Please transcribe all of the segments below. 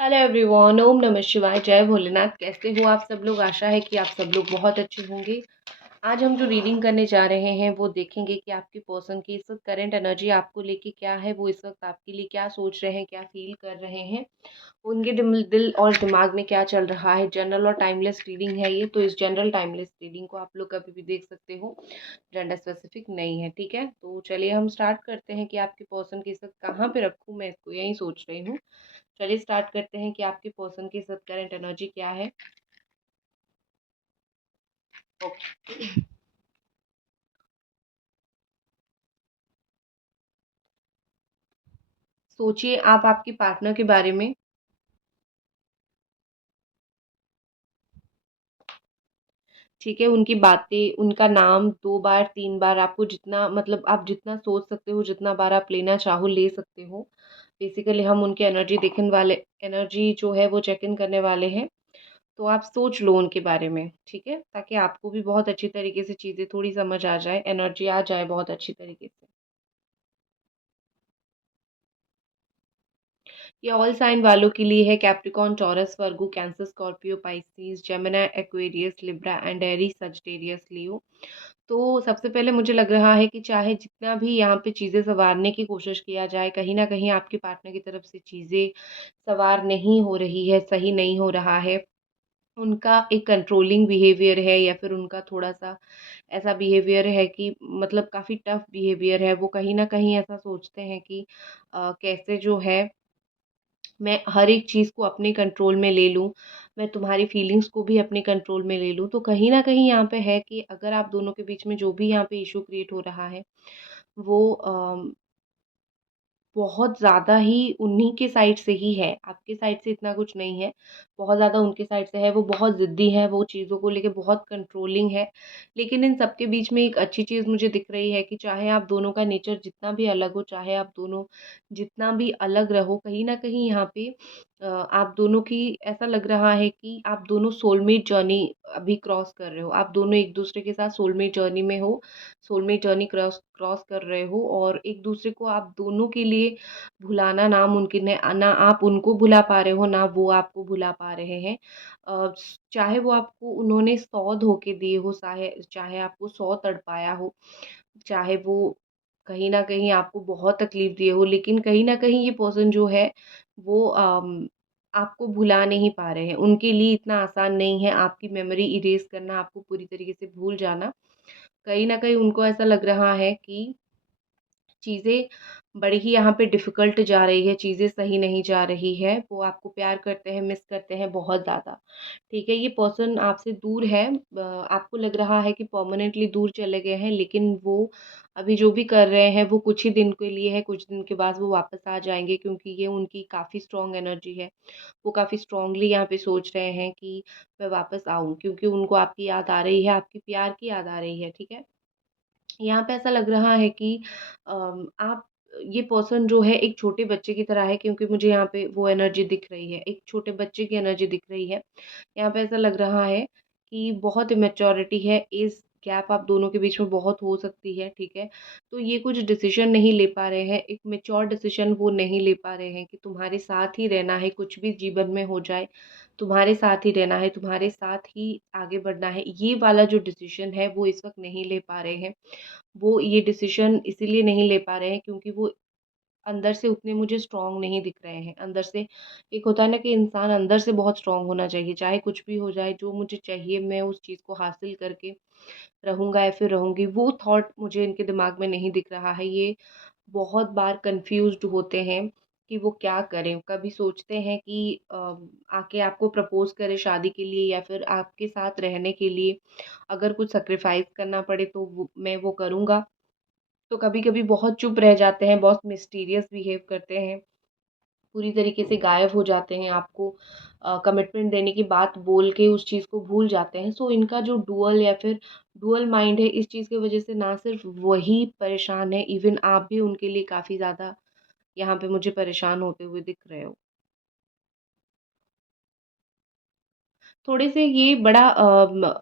Hello everyone, ओम नमः शिवाय, जय भोलेनाथ। कैसे हो आप सब लोग? आशा है कि आप सब लोग बहुत अच्छे होंगे। आज हम जो रीडिंग करने जा रहे हैं वो देखेंगे कि आपकी पर्सन की इस वक्त करंट एनर्जी आपको लेके क्या है, वो इस वक्त आपके लिए क्या सोच रहे हैं, क्या फील कर रहे हैं, उनके दिल और दिमाग में क्या चल रहा है। जनरल और टाइमलेस रीडिंग है ये, तो इस जनरल टाइमलेस रीडिंग को आप लोग कभी भी देख सकते हो, जेंडर स्पेसिफिक नहीं है। ठीक है, तो चलिए हम स्टार्ट करते हैं कि आपके पर्सन की इस वक्त कहाँ पे रखूँ। मैं इसको यही सोच रही हूँ। चलिए स्टार्ट करते हैं कि आपके पर्सन की सब करंट एनर्जी क्या है। ओके, सोचिए आप आपके पार्टनर के बारे में। ठीक है, उनकी बातें, उनका नाम 2 बार 3 बार, आपको जितना मतलब आप जितना सोच सकते हो, जितना बार आप लेना चाहो ले सकते हो। बेसिकली हम उनके एनर्जी देखने वाले, एनर्जी जो है वो चेक इन करने वाले हैं। तो आप सोच लो उनके बारे में, ठीक है, ताकि आपको भी बहुत अच्छी तरीके से चीज़ें थोड़ी समझ आ जाए, एनर्जी आ जाए बहुत अच्छी तरीके से। ये ऑल साइन वालों के लिए है। Capricorn, Taurus, Virgo, Cancer, Scorpio, Pisces, Gemini, Aquarius, Libra and Aries, Sagittarius, Leo. तो सबसे पहले मुझे लग रहा है कि चाहे जितना भी यहाँ पे चीज़ें सँवारने की कोशिश किया जाए, कहीं न कहीं आपके पार्टनर की तरफ से चीज़ें सवार नहीं हो रही है, सही नहीं हो रहा है। उनका एक कंट्रोलिंग बिहेवियर है, या फिर उनका थोड़ा-सा ऐसा बिहेवियर है कि मतलब काफ़ी टफ बिहेवियर है। वो कहीं न कहीं ऐसा सोचते हैं कि कैसे जो है मैं हर एक चीज़ को अपने कंट्रोल में ले लूँ, मैं तुम्हारी फीलिंग्स को भी अपने कंट्रोल में ले लूँ। तो कहीं न कहीं यहाँ पे है कि अगर आप दोनों के बीच में जो भी यहाँ पे इश्यू क्रिएट हो रहा है, वो बहुत ज़्यादा ही उन्हीं के साइड से ही है, आपके साइड से इतना कुछ नहीं है। बहुत ज़्यादा उनके साइड से है, वो बहुत ज़िद्दी हैं, वो चीज़ों को लेके बहुत कंट्रोलिंग है। लेकिन इन सब के बीच में एक अच्छी चीज़ मुझे दिख रही है कि चाहे आप दोनों का नेचर जितना भी अलग हो, चाहे आप दोनों जितना भी अलग रहो, कहीं न कहीं यहाँ पे आप दोनों की ऐसा लग रहा है कि आप दोनों सोलमेट जर्नी अभी क्रॉस कर रहे हो। आप दोनों एक-दूसरे के साथ सोलमेट जर्नी में हो, सोलमेट जर्नी क्रॉस क्रॉस कर रहे हो, और एक-दूसरे को आप दोनों के लिए भुलाना नामुमकिन है। ना आप उनको भुला पा रहे हो, ना वो आपको भुला पा रहे हैं। चाहे वो आपको उन्होंने 100 धोखे दिए हो, चाहे चाहे आपको 100 तड़पाया हो, चाहे वो कहीं न कहीं आपको बहुत तकलीफ़ दिए हो, लेकिन कहीं न कहीं ये पर्सन जो है वो आपको भुला नहीं पा रहे हैं। उनके लिए इतना आसान नहीं है आपकी मेमोरी इरेज़ करना, आपको पूरी तरीके से भूल जाना। कहीं न कहीं उनको ऐसा लग रहा है कि चीज़ें बड़ी ही यहाँ पे डिफ़िकल्ट जा रही है, चीज़ें सही नहीं जा रही है। वो आपको प्यार करते हैं, मिस करते हैं बहुत ज़्यादा। ठीक है, ये पर्सन आपसे दूर है। आपको लग रहा है कि परमानेंटली दूर चले गए हैं, लेकिन वो अभी जो भी कर रहे हैं वो कुछ ही दिन के लिए है, कुछ दिन के बाद वो वापस आ जाएँगे, क्योंकि ये उनकी काफ़ी स्ट्रॉन्ग एनर्जी है। वो काफ़ी स्ट्रॉन्गली यहाँ पे सोच रहे हैं कि मैं वापस आऊँ, क्योंकि उनको आपकी याद आ रही है, आपके प्यार की याद आ रही है, ठीक है? यहाँ पे ऐसा लग रहा है कि आप, ये पर्सन जो है एक छोटे बच्चे की तरह है, क्योंकि मुझे यहाँ पे वो एनर्जी दिख रही है, एक छोटे बच्चे की एनर्जी दिख रही है। यहाँ पे ऐसा लग रहा है कि बहुत इमैच्योरिटी है, एज गैप आप दोनों के बीच में बहुत हो सकती है, ठीक है? तो ये कुछ डिसीज़न नहीं ले पा रहे हैं, एक मैच्योर डिसीज़न वो नहीं ले पा रहे हैं कि तुम्हारे साथ ही रहना है, कुछ भी जीवन में हो जाए, तुम्हारे साथ ही रहना है, तुम्हारे साथ ही आगे बढ़ना है। ये वाला जो डिसीज़न है वो इस वक़्त नहीं ले पा रहे हैं। वो ये डिसीज़न इसीलिए नहीं ले पा रहे हैं क्योंकि वो अंदर से उतने मुझे स्ट्रॉन्ग नहीं दिख रहे हैं। अंदर से एक होता है ना कि इंसान अंदर से बहुत स्ट्रॉन्ग होना चाहिए, चाहे कुछ भी हो जाए, जो मुझे चाहिए मैं उस चीज़ को हासिल करके रहूँगा या फिर रहूँगी, वो थॉट मुझे इनके दिमाग में नहीं दिख रहा है। ये बहुत बार कन्फ्यूज़्ड होते हैं कि वो क्या करें। कभी सोचते हैं कि आके आपको प्रपोज़ करे शादी के लिए, या फिर आपके साथ रहने के लिए अगर कुछ सैक्रिफ़ाइस करना पड़े तो वो मैं वो करूँगा। तो कभी-कभी बहुत चुप रह जाते हैं, बहुत मिस्टीरियस बिहेव करते हैं, पूरी तरीके से गायब हो जाते हैं, आपको कमिटमेंट देने की बात बोल के उस चीज़ को भूल जाते हैं। सो इनका जो डुअल या फिर डुअल माइंड है, इस चीज़ की वज़ह से ना सिर्फ़ वही परेशान है, इवन आप भी उनके लिए काफ़ी ज़्यादा यहाँ पे मुझे परेशान होते हुए दिख रहे हो। थोड़े से ये बड़ा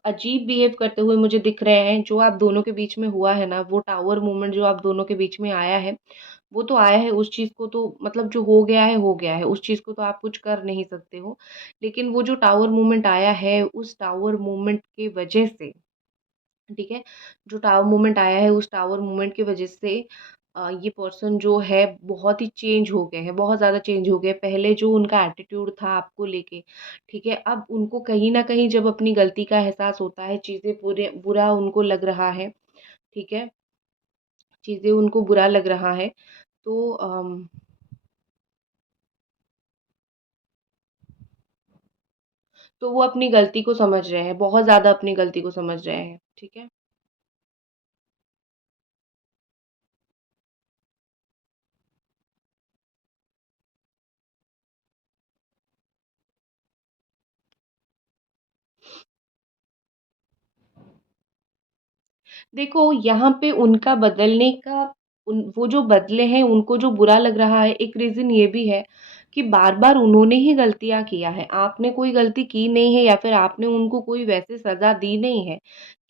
अजीब बिहेव करते हुए मुझे दिख रहे हैं। जो आप दोनों के बीच में हुआ है ना, वो टावर मोमेंट जो आप दोनों के बीच में आया है, वो तो आया है, उस चीज़ को तो मतलब जो हो गया है, उस चीज़ को तो आप कुछ कर नहीं सकते हो। लेकिन वो जो टावर मूवमेंट आया है, उस टावर मूवमेंट की वजह से, ठीक है? जो टावर मूवमेंट आया है, उस टावर मूवमेंट की वजह से ये पर्सन जो है बहुत ही चेंज हो गए हैं, बहुत ज़्यादा चेंज हो गए। पहले जो उनका एटीट्यूड था आपको लेके, ठीक है? अब उनको कहीं न कहीं जब अपनी गलती का एहसास होता है, चीज़ें बुरा उनको लग रहा है, ठीक है? चीज़ें उनको बुरा लग रहा है, तो तो वो अपनी गलती को समझ रहे हैं, बहुत ज़्यादा अपनी गलती को समझ रहे हैं, ठीक है? देखो, यहाँ पे उनका बदलने का उन वो जो बदले हैं, उनको जो बुरा लग रहा है, एक रीज़न ये भी है कि बार-बार उन्होंने ही गलतियाँ किया है। आपने कोई गलती की नहीं है या फिर आपने उनको कोई वैसे सज़ा दी नहीं है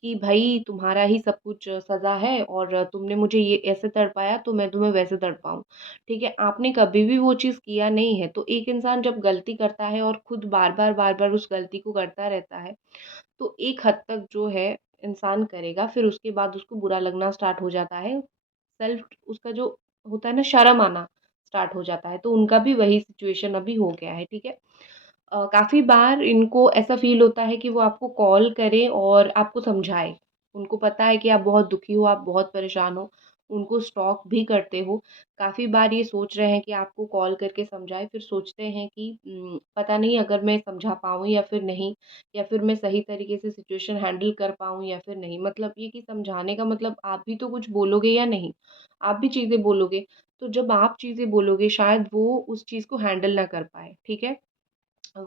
कि भई तुम्हारा ही सब कुछ सज़ा है और तुमने मुझे ये ऐसे तड़पाया तो मैं तुम्हें वैसे तड़पाऊँ। ठीक है? आपने कभी भी वो चीज़ किया नहीं है। तो एक इंसान जब गलती करता है और खुद बार-बार उस गलती को करता रहता है, तो एक हद तक जो है इंसान करेगा, फिर उसके बाद उसको बुरा लगना स्टार्ट हो जाता है। सेल्फ उसका जो होता है ना, शर्म आना स्टार्ट हो जाता है। तो उनका भी वही सिचुएशन अभी हो गया है, ठीक है? काफ़ी बार इनको ऐसा फ़ील होता है कि वो आपको कॉल करें और आपको समझाएँ। उनको पता है कि आप बहुत दुखी हो, आप बहुत परेशान हो, उनको स्टॉक भी करते हो। काफ़ी बार ये सोच रहे हैं कि आपको कॉल करके समझाएँ, फिर सोचते हैं कि पता नहीं अगर मैं समझा पाऊँ या फिर नहीं, या फिर मैं सही तरीके से सिचुएशन हैंडल कर पाऊँ या फिर नहीं। मतलब ये कि समझाने का मतलब आप भी तो कुछ बोलोगे या नहीं? आप भी चीज़ें बोलोगे। तो जब आप चीज़ें बोलोगे शायद वो उस चीज़ को हैंडल ना कर पाए, ठीक है?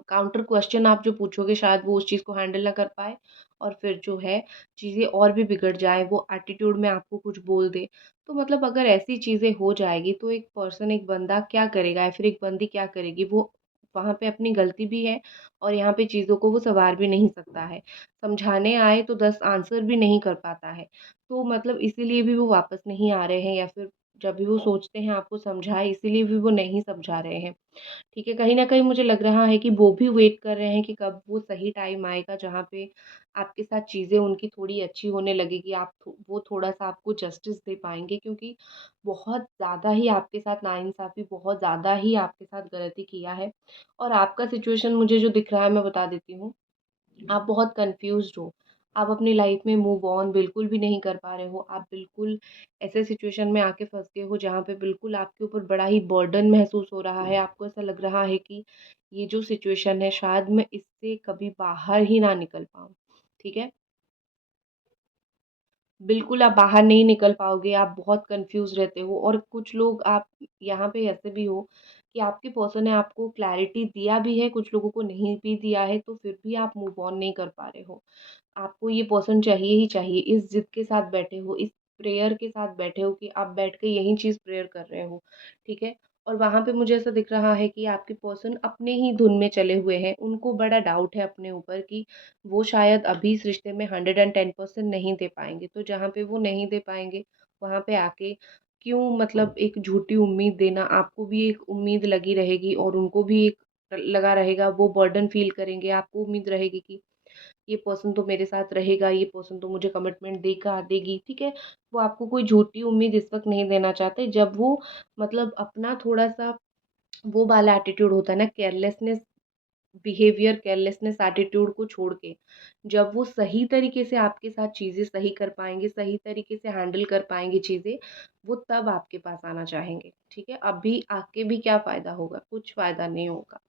काउंटर क्वेश्चन आप जो पूछोगे शायद वो उस चीज़ को हैंडल ना कर पाए और फिर जो है चीज़ें और भी बिगड़ जाए, वो एटीट्यूड में आपको कुछ बोल दे। तो मतलब अगर ऐसी चीज़ें हो जाएगी तो एक पर्सन, एक बंदा क्या करेगा या फिर एक बंदी क्या करेगी? वो वहाँ पे अपनी गलती भी है और यहाँ पे चीज़ों को वो सँवार भी नहीं सकता है। समझाने आए तो 10 आंसर भी नहीं कर पाता है। तो मतलब इसीलिए भी वो वापस नहीं आ रहे हैं, या फिर जब भी वो सोचते हैं आपको समझाएँ, इसीलिए भी वो नहीं समझा रहे हैं। ठीक है, कहीं न कहीं मुझे लग रहा है कि वो भी वेट कर रहे हैं कि कब वो सही टाइम आएगा जहाँ पे आपके साथ चीज़ें उनकी थोड़ी अच्छी होने लगेगी, आप थो वो थोड़ा-सा आपको जस्टिस दे पाएँगे, क्योंकि बहुत ज़्यादा ही आपके साथ नाइंसाफ़ी, बहुत ज़्यादा ही आपके साथ गलती किया है। और आपका सिचुएशन मुझे जो दिख रहा है मैं बता देती हूँ। आप बहुत कन्फ्यूज़्ड हो। आप अपनी लाइफ़ में मूव ऑन बिल्कुल भी नहीं कर पा रहे हो। आप बिल्कुल ऐसे सिचुएशन में आके फँस गए हो जहाँ पे बिल्कुल आपके ऊपर बड़ा ही बर्डन महसूस हो रहा है। आपको ऐसा लग रहा है कि ये जो सिचुएशन है शायद मैं इससे कभी बाहर ही ना निकल पाऊँ। ठीक है? बिल्कुल आप बाहर नहीं निकल पाओगे, आप बहुत कन्फ्यूज़ रहते हो, और कुछ लोग आप यहाँ पे ऐसे भी हो कि आपके पर्सन ने आपको क्लैरिटी दिया भी है, कुछ लोगों को नहीं भी दिया है, तो फिर भी आप मूव ऑन नहीं कर पा रहे हो। आपको ये पर्सन चाहिए ही चाहिए, इस ज़िद के साथ बैठे हो, इस प्रेयर के साथ बैठे हो कि आप बैठ के यही चीज़ प्रेयर कर रहे हो, ठीक है? और वहाँ पे मुझे ऐसा दिख रहा है कि आपके पर्सन अपने ही धुन में चले हुए हैं, उनको बड़ा डाउट है अपने ऊपर कि वो शायद अभी इस रिश्ते में 110% नहीं दे पाएँगे, तो जहाँ पे वो नहीं दे पाएँगे, वहाँ पे आके क्यों मतलब एक झूठी उम्मीद देना, आपको भी एक उम्मीद लगी रहेगी और उनको भी एक लगा रहेगा, वो बर्डन फ़ील करेंगे, आपको उम्मीद रहेगी कि ये पर्सन तो मेरे साथ रहेगा, ये पर्सन तो मुझे कमिटमेंट देगा, देगी, ठीक है? वो आपको कोई झूठी उम्मीद इस वक़्त नहीं देना चाहते, जब वो मतलब अपना थोड़ा-सा वो वाला एटीट्यूड होता है ना, केयरलेसनेस बिहेवियर, केयरलेसनेस एटीट्यूड को छोड़ के, जब वो सही तरीके से आपके साथ चीज़ें सही कर पाएँगे, सही तरीके से हैंडल कर पाएँगे चीज़ें, वो तब आपके पास आना चाहेंगे, ठीक है? अभी आके भी क्या फ़ायदा होगा? कुछ फ़ायदा नहीं होगा।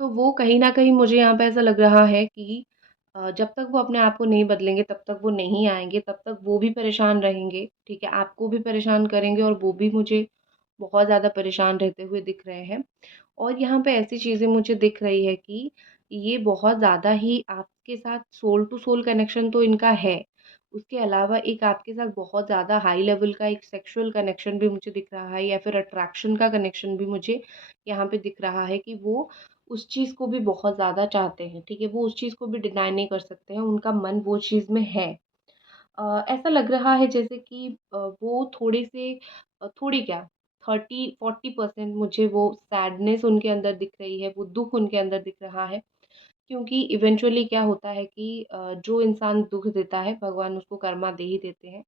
तो वो कहीं न कहीं मुझे यहाँ पे ऐसा लग रहा है कि जब तक वो अपने आप को नहीं बदलेंगे, तब तक वो नहीं आएँगे, तब तक वो भी परेशान रहेंगे, ठीक है? आपको भी परेशान करेंगे और वो भी मुझे बहुत ज़्यादा परेशान रहते हुए दिख रहे हैं। और यहाँ पे ऐसी चीज़ें मुझे दिख रही है कि ये बहुत ज़्यादा ही आपके साथ सोल टू सोल कनेक्शन तो इनका है। उसके अलावा एक आपके साथ बहुत ज़्यादा हाई लेवल का एक सेक्सुअल कनेक्शन भी मुझे दिख रहा है, या फिर अट्रैक्शन का कनेक्शन भी मुझे यहाँ पे दिख रहा है कि वो उस चीज़ को भी बहुत ज़्यादा चाहते हैं, ठीक है? वो उस चीज़ को भी डिनाई नहीं कर सकते हैं, उनका मन वो चीज़ में है। ऐसा लग रहा है जैसे कि वो थोड़े से थोड़ी क्या 30-40% मुझे वो सैडनेस उनके अंदर दिख रही है, वो दुःख उनके अंदर दिख रहा है। क्योंकि इवेंचुअली क्या होता है कि जो इंसान दुःख देता है, भगवान उसको कर्मा दे ही देते हैं।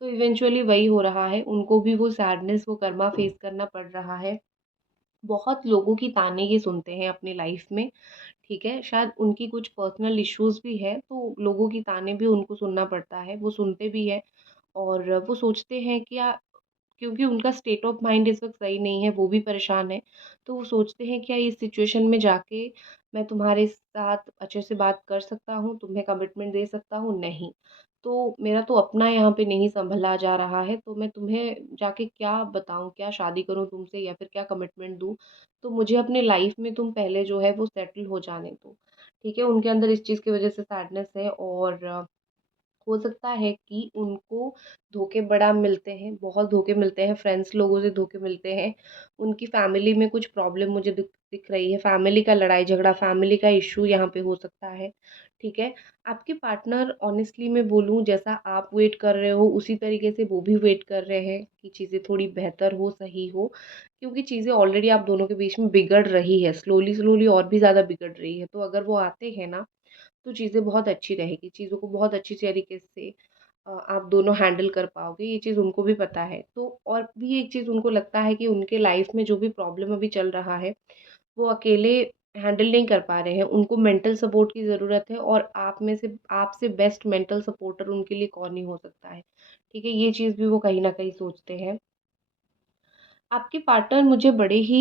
तो इवेंचुअली वही हो रहा है, उनको भी वो सैडनेस, वो कर्मा फेस करना पड़ रहा है। बहुत लोगों की ताने ये सुनते हैं अपनी लाइफ में, ठीक है? शायद उनकी कुछ पर्सनल इश्यूज़ भी हैं, तो लोगों की ताने भी उनको सुनना पड़ता है, वो सुनते भी हैं और वो सोचते हैं क्या, क्योंकि उनका स्टेट ऑफ माइंड इस वक़्त सही नहीं है, वो भी परेशान हैं, तो वो सोचते हैं क्या इस सिचुएशन में जाके मैं तुम्हारे साथ अच्छे से बात कर सकता हूँ, तुम्हें कमिटमेंट दे सकता हूँ? नहीं। तो मेरा तो अपना यहाँ पे नहीं सँभला जा रहा है, तो मैं तुम्हें जाके क्या बताऊँ, क्या शादी करूँ तुमसे या फिर क्या कमिटमेंट दूँ? तो मुझे अपने लाइफ़ में तुम पहले जो है वो सेटल हो जाने दो, ठीक है? उनके अंदर इस चीज़ की वज़ह से सैडनेस है और हो सकता है कि उनको धोखे बड़ा मिलते हैं, बहुत धोखे मिलते हैं, फ्रेंड्स लोगों से धोखे मिलते हैं। उनकी फैमिली में कुछ प्रॉब्लम मुझे दिख दिख रही है, फैमिली का लड़ाई-झगड़ा, फैमिली का इश्यू यहाँ पे हो सकता है, ठीक है? आपके पार्टनर ऑनेस्टली मैं बोलूँ जैसा आप वेट कर रहे हो, उसी तरीके से वो भी वेट कर रहे हैं कि चीज़ें थोड़ी बेहतर हो, सही हो। क्योंकि चीज़ें ऑलरेडी आप दोनों के बीच में बिगड़ रही है, स्लोली-स्लोली और भी ज़्यादा बिगड़ रही है। तो अगर वो आते हैं ना तो चीज़ें बहुत अच्छी रहेगी, चीज़ों को बहुत अच्छी तरीके से आप दोनों हैंडल कर पाओगे, ये चीज़ उनको भी पता है। तो और भी एक चीज़ उनको लगता है कि उनके लाइफ में जो भी प्रॉब्लम अभी चल रहा है, वो अकेले हैंडल नहीं कर पा रहे हैं, उनको मेंटल सपोर्ट की ज़रूरत है और आपसे बेस्ट मेंटल सपोर्टर उनके लिए कौन ही हो सकता है, ठीक है? ये चीज़ भी वो कहीं न कहीं सोचते हैं। आपके पार्टनर मुझे बड़े ही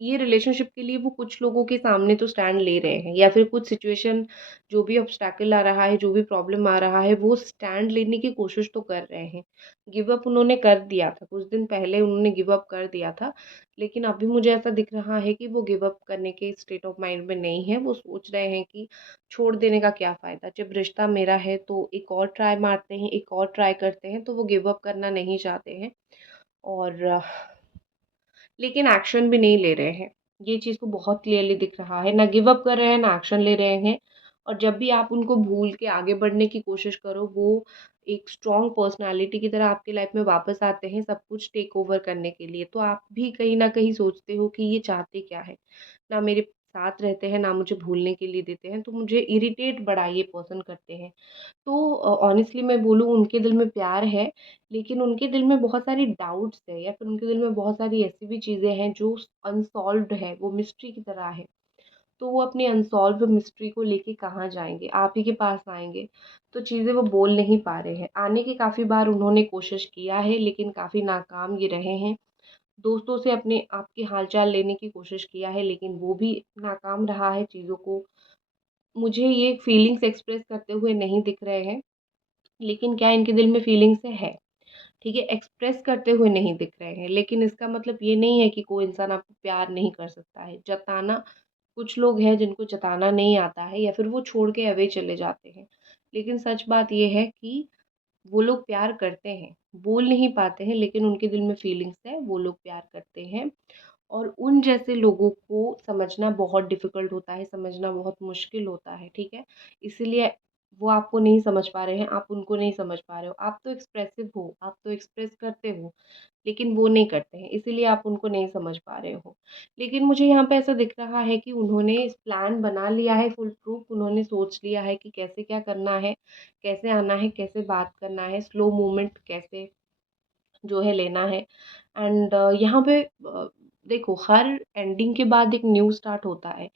ये रिलेशनशिप के लिए वो कुछ लोगों के सामने तो स्टैंड ले रहे हैं या फिर कुछ सिचुएशन, जो भी ऑब्स्टैकल आ रहा है, जो भी प्रॉब्लम आ रहा है, वो स्टैंड लेने की कोशिश तो कर रहे हैं। गिव अप उन्होंने कर दिया था, कुछ दिन पहले उन्होंने गिव अप कर दिया था, लेकिन अभी मुझे ऐसा दिख रहा है कि वो गिव अप करने के स्टेट ऑफ माइंड में नहीं है। वो सोच रहे हैं कि छोड़ देने का क्या फ़ायदा, जब रिश्ता मेरा है तो एक और ट्राई मारते हैं, एक और ट्राई करते हैं, तो वो गिव अप करना नहीं चाहते हैं और लेकिन एक्शन भी नहीं ले रहे हैं। ये चीज़ तो बहुत क्लियरली दिख रहा है, ना गिव अप कर रहे हैं, ना एक्शन ले रहे हैं और जब भी आप उनको भूल के आगे बढ़ने की कोशिश करो, वो एक स्ट्रॉन्ग पर्सनैलिटी की तरह आपकी लाइफ में वापस आते हैं सब कुछ टेक ओवर करने के लिए। तो आप भी कहीं न कहीं सोचते हो कि ये चाहते क्या हैं? ना मेरे साथ रहते हैं, ना मुझे भूलने के लिए देते हैं, तो मुझे इरिटेट बड़ा ये पर्सन करते हैं। तो ऑनेस्टली मैं बोलूँ उनके दिल में प्यार है, लेकिन उनके दिल में बहुत सारी डाउट्स है या फिर उनके दिल में बहुत सारी ऐसी भी चीज़ें हैं जो अनसॉल्व्ड है, वो मिस्ट्री की तरह है। तो वो अपनी अनसॉल्व्ड मिस्ट्री को लेके कहाँ जाएँगे? आप ही के पास आएँगे। तो चीज़ें वो बोल नहीं पा रहे हैं। आने की काफ़ी बार उन्होंने कोशिश किया है लेकिन काफ़ी नाकाम ये रहे हैं। दोस्तों से अपने आप के हाल-चाल लेने की कोशिश किया है लेकिन वो भी नाकाम रहा है चीज़ों को, मुझे ये फीलिंग्स एक्सप्रेस करते हुए नहीं दिख रहे हैं। लेकिन क्या इनके दिल में फीलिंग्स है, ठीक है? एक्सप्रेस करते हुए नहीं दिख रहे हैं, लेकिन इसका मतलब ये नहीं है कि कोई इंसान आपको प्यार नहीं कर सकता है। जताना, कुछ लोग हैं जिनको जताना नहीं आता है या फिर वो छोड़ के अवे चले जाते हैं। लेकिन सच बात ये है कि वो लोग प्यार करते हैं, बोल नहीं पाते हैं लेकिन उनके दिल में फीलिंग्स है, वो लोग प्यार करते हैं। और उन जैसे लोगों को समझना बहुत डिफ़िकल्ट होता है, समझना बहुत मुश्किल होता है, ठीक है? इसीलिए वो आपको नहीं समझ पा रहे हैं, आप उनको नहीं समझ पा रहे हो। आप तो एक्सप्रेसिव हो, आप तो एक्सप्रेस करते हो, लेकिन वो नहीं करते हैं, इसीलिए आप उनको नहीं समझ पा रहे हो। लेकिन मुझे यहाँ पे ऐसा दिख रहा है कि उन्होंने इस प्लान बना लिया है फुल प्रूफ, उन्होंने सोच लिया है कि कैसे क्या करना है, कैसे आना है, कैसे बात करना है, स्लो मूवमेंट कैसे जो है लेना है एंड यहाँ पे देखो हर एंडिंग के बाद एक न्यू स्टार्ट होता है।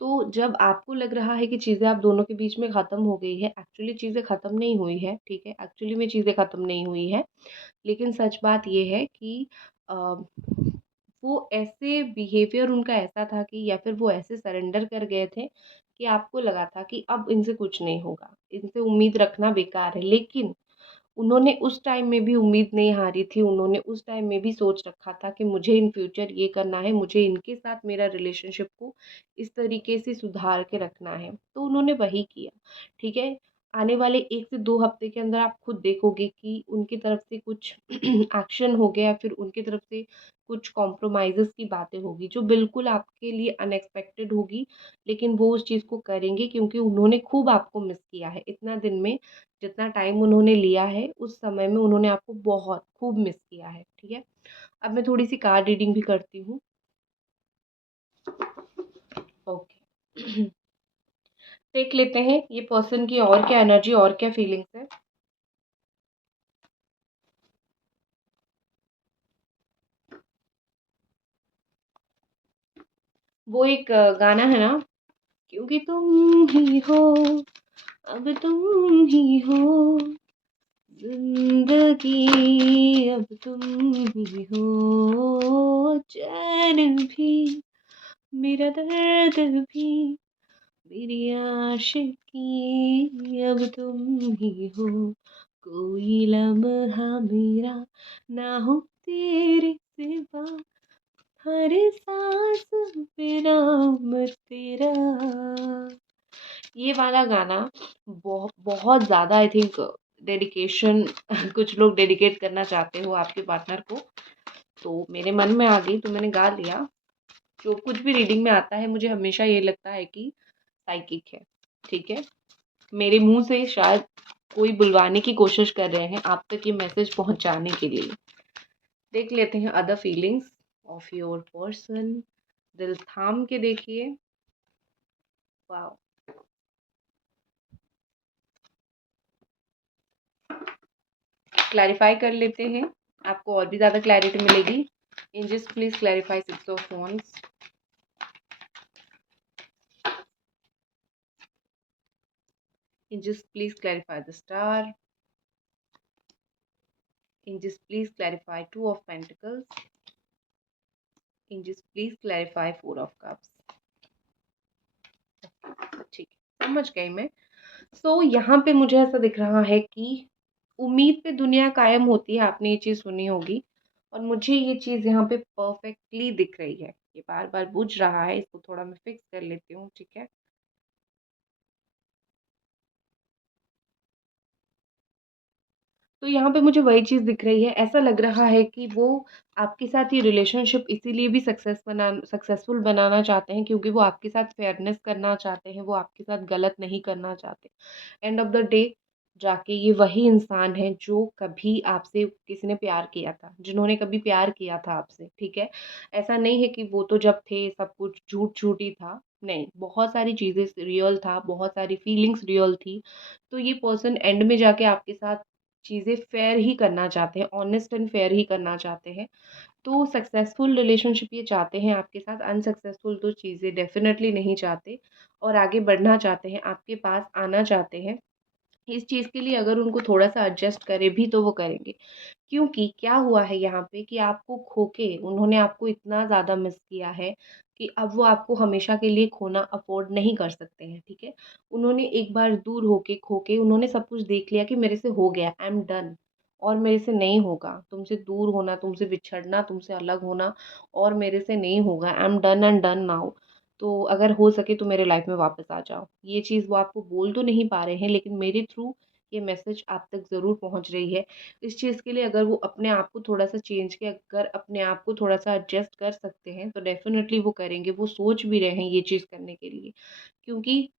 तो जब आपको लग रहा है कि चीज़ें आप दोनों के बीच में ख़त्म हो गई है, एक्चुअली चीज़ें ख़त्म नहीं हुई है, ठीक है? एक्चुअली में चीज़ें ख़त्म नहीं हुई है। लेकिन सच बात ये है कि अ, वो ऐसे बिहेवियर उनका ऐसा था कि या फिर वो ऐसे सरेंडर कर गए थे कि आपको लगा था कि अब इनसे कुछ नहीं होगा, इनसे उम्मीद रखना बेकार है। लेकिन उन्होंने उस टाइम में भी उम्मीद नहीं हारी थी, उन्होंने उस टाइम में भी सोच रखा था कि मुझे इन फ्यूचर ये करना है, मुझे इनके साथ मेरा रिलेशनशिप को इस तरीके से सुधार के रखना है, तो उन्होंने वही किया, ठीक है? आने वाले 1 से 2 हफ्ते के अंदर आप खुद देखोगे कि उनकी तरफ से कुछ एक्शन हो गया या फिर उनकी तरफ से कुछ कॉम्प्रोमाइज़ेज़ की बातें होगी, जो बिल्कुल आपके लिए अनएक्सपेक्टेड होगी, लेकिन वो उस चीज़ को करेंगे क्योंकि उन्होंने खूब आपको मिस किया है। इतना दिन में जितना टाइम उन्होंने लिया है, उस समय में उन्होंने आपको बहुत खूब मिस किया है, ठीक है? अब मैं थोड़ी-सी कार्ड रीडिंग भी करती हूँ। ओके। देख लेते हैं ये पर्सन की और क्या एनर्जी और क्या फीलिंग्स है। वो एक गाना है ना, क्योंकि तुम ही हो, अब तुम ही हो, जिंदगी अब तुम ही हो, चैन भी, मेरा दर्द भी, मेरी आशिकी अब तुम ही हो, कोई लम्हा मेरा ना हो तेरे सिवा, हर सांस पे नाम तेरा। ये वाला गाना बहुत ज़्यादा आई थिंक डेडिकेशन कुछ लोग डेडिकेट करना चाहते हो आपके पार्टनर को, तो मेरे मन में आ गई तो मैंने गा लिया। जो कुछ भी रीडिंग में आता है मुझे हमेशा ये लगता है कि साइकिक है, ठीक है? मेरे मुँह से शायद कोई बुलवाने की कोशिश कर रहे हैं आप तक ये मैसेज पहुँचाने के लिए। देख लेते हैं other feelings of your person. दिल थाम के देखिए। वाओ! क्लैरिफ़ाई कर लेते हैं, आपको और भी ज़्यादा क्लैरिटी मिलेगी। Angels please clarify 6 of wands. Angels, please clarify the star. Angels, please clarify Two of Pentacles. Angels, please clarify Four of Cups. ठीक है, समझ गई मैं। यहाँ पे मुझे ऐसा दिख रहा है कि उम्मीद पे दुनिया कायम होती है, आपने ये चीज़ सुनी होगी, और मुझे ये चीज़ यहाँ पे परफेक्टली दिख रही है। ये बार-बार बुझ रहा है, इसको थोड़ा मैं फिक्स कर लेती हूँ, ठीक है? तो यहाँ पे मुझे वही चीज़ दिख रही है, ऐसा लग रहा है कि वो आपके साथ ये रिलेशनशिप इसीलिए भी सक्सेसफुल बनाना चाहते हैं क्योंकि वो आपके साथ फेयरनेस करना चाहते हैं, वो आपके साथ गलत नहीं करना चाहते। एंड ऑफ द डे जाके ये वही इंसान है जो कभी आपसे किसी ने प्यार किया था, जिन्होंने कभी प्यार किया था आपसे, ठीक है? ऐसा नहीं है कि वो तो जब थे सब कुछ झूठ-झूठ ही था, नहीं, बहुत सारी चीज़ें रियल था, बहुत सारी फीलिंग्स रियल थी। तो ये पर्सन एंड में जाके आपके साथ चीज़ें फ़ेयर ही करना चाहते हैं, ऑनेस्ट एंड फ़ेयर ही करना चाहते हैं। तो सक्सेसफुल रिलेशनशिप ये चाहते हैं आपके साथ, अनसक्सेसफुल तो चीज़ें डेफ़िनेटली नहीं चाहते और आगे बढ़ना चाहते हैं, आपके पास आना चाहते हैं। इस चीज़ के लिए अगर उनको थोड़ा-सा एडजस्ट करें भी तो वो करेंगे। क्योंकि क्या हुआ है यहाँ पे कि आपको खो के उन्होंने आपको इतना ज़्यादा मिस किया है कि अब वो आपको हमेशा के लिए खोना अफ़ोर्ड नहीं कर सकते हैं, ठीक है? उन्होंने एक बार दूर होके, खो के उन्होंने सब कुछ देख लिया कि मेरे से हो गया, आई एम डन और मेरे से नहीं होगा। तुमसे दूर होना, तुमसे बिछड़ना, तुमसे अलग होना और मेरे से नहीं होगा। I am done and done now. तो अगर हो सके तो मेरे लाइफ़ में वापस आ जाओ। ये चीज़ वो आपको बोल तो नहीं पा रहे हैं लेकिन मेरे थ्रू ये मैसेज आप तक ज़रूर पहुँच रही है। इस चीज़ के लिए अगर वो अपने आप को थोड़ा-सा चेंज के अगर अपने आप को थोड़ा-सा एडजस्ट कर सकते हैं, तो डेफ़िनेटली वो करेंगे। वो सोच भी रहे हैं ये चीज़ करने के लिए, क्योंकि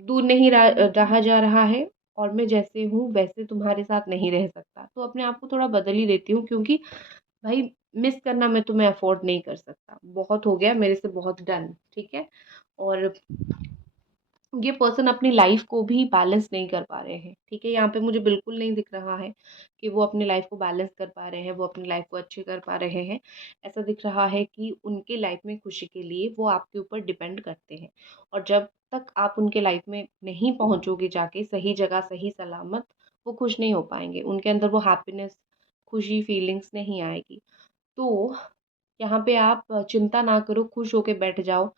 दूर नहीं रहा जा रहा है और मैं जैसे हूँ वैसे तुम्हारे साथ नहीं रह सकता। तो अपने आप को थोड़ा बदल ही देती हूँ क्योंकि भाई मिस करना मैं तुम्हें अफ़ोर्ड नहीं कर सकता। बहुत हो गया मेरे से, बहुत डन, ठीक है? और ये पर्सन अपनी लाइफ को भी बैलेंस नहीं कर पा रहे हैं, ठीक है? यहाँ पे मुझे बिल्कुल नहीं दिख रहा है कि वो अपनी लाइफ को बैलेंस कर पा रहे हैं, वो अपनी लाइफ को अच्छे कर पा रहे हैं। ऐसा दिख रहा है कि उनके लाइफ में खुशी के लिए वो आपके ऊपर डिपेंड करते हैं और जब तक आप उनके लाइफ में नहीं पहुँचोगे जाके सही जगह, सही सलामत, वो खुश नहीं हो पाएँगे। उनके अंदर वो हैप्पीनेस, खुशी, फीलिंग्स नहीं आएगी। तो यहाँ पे आप चिंता ना करो, खुश होके बैठ जाओ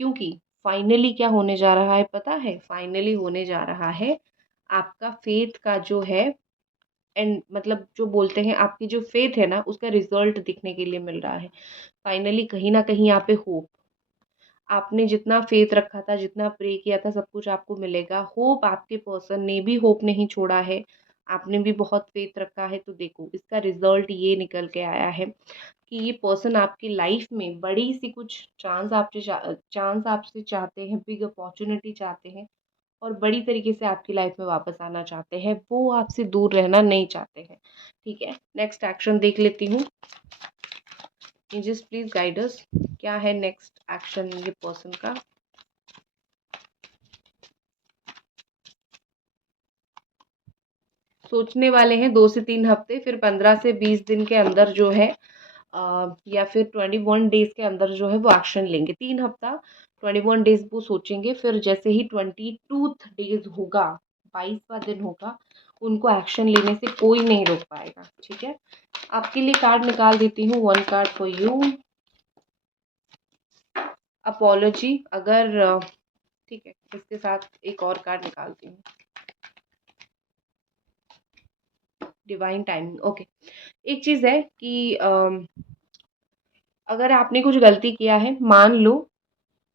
क्योंकि फाइनली क्या होने जा रहा है पता है? फाइनली होने जा रहा है आपका फेथ का जो है एंड मतलब जो बोलते हैं आपकी जो फेथ है ना उसका रिज़ल्ट दिखने के लिए मिल रहा है। फाइनली कहीं न कहीं यहाँ पे होप आपने जितना फेथ रखा था, जितना प्रे किया था, सब कुछ आपको मिलेगा। होप आपके पर्सन ने भी होप नहीं छोड़ा है, आपने भी बहुत फेथ रखा है। तो देखो इसका रिजल्ट ये निकल के आया है कि ये पर्सन आपकी लाइफ में बड़ी सी कुछ चांस आपसे चाहते हैं, बिग अपॉर्चुनिटी चाहते हैं और बड़ी तरीके से आपकी लाइफ में वापस आना चाहते हैं। वो आपसे दूर रहना नहीं चाहते हैं। ठीक है, नेक्स्ट एक्शन देख लेती हूँ। एंजल्स प्लीज गाइड अस, क्या है नेक्स्ट एक्शन ये पर्सन का। सोचने वाले हैं 2 से 3 हफ्ते, फिर 15 से 20 दिन के अंदर जो है या फिर 21 डेज के अंदर जो है वो एक्शन लेंगे। 3 हफ्ता 21 डेज वो सोचेंगे, फिर जैसे ही 22 डेज होगा, 22वां दिन होगा, उनको एक्शन लेने से कोई नहीं रोक पाएगा। ठीक है, आपके लिए कार्ड निकाल देती हूँ, 1 कार्ड फॉर यू। अपॉलोजी, अगर ठीक है, इसके साथ एक और कार्ड निकालती हूँ, डिवाइन टाइमिंग। ओके, एक चीज है कि अगर आपने कुछ गलती किया है, मान लो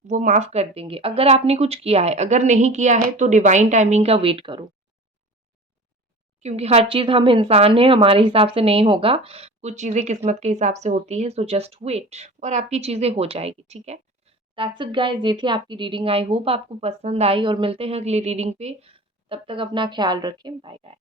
वो माफ कर देंगे। अगर आपने कुछ किया है, अगर नहीं किया है तो डिवाइन टाइमिंग का वेट करो, क्योंकि हर चीज हम इंसान हैं, हमारे हिसाब से नहीं होगा, कुछ चीजें किस्मत के हिसाब से होती है। सो जस्ट वेट और आपकी चीजें हो जाएगी। ठीक है, दैट्स इट गाइस, ये थी आपकी रीडिंग। आई होप आपको पसंद आई और मिलते हैं अगली रीडिंग पे। तब तक अपना ख्याल रखें, बाय गाइस।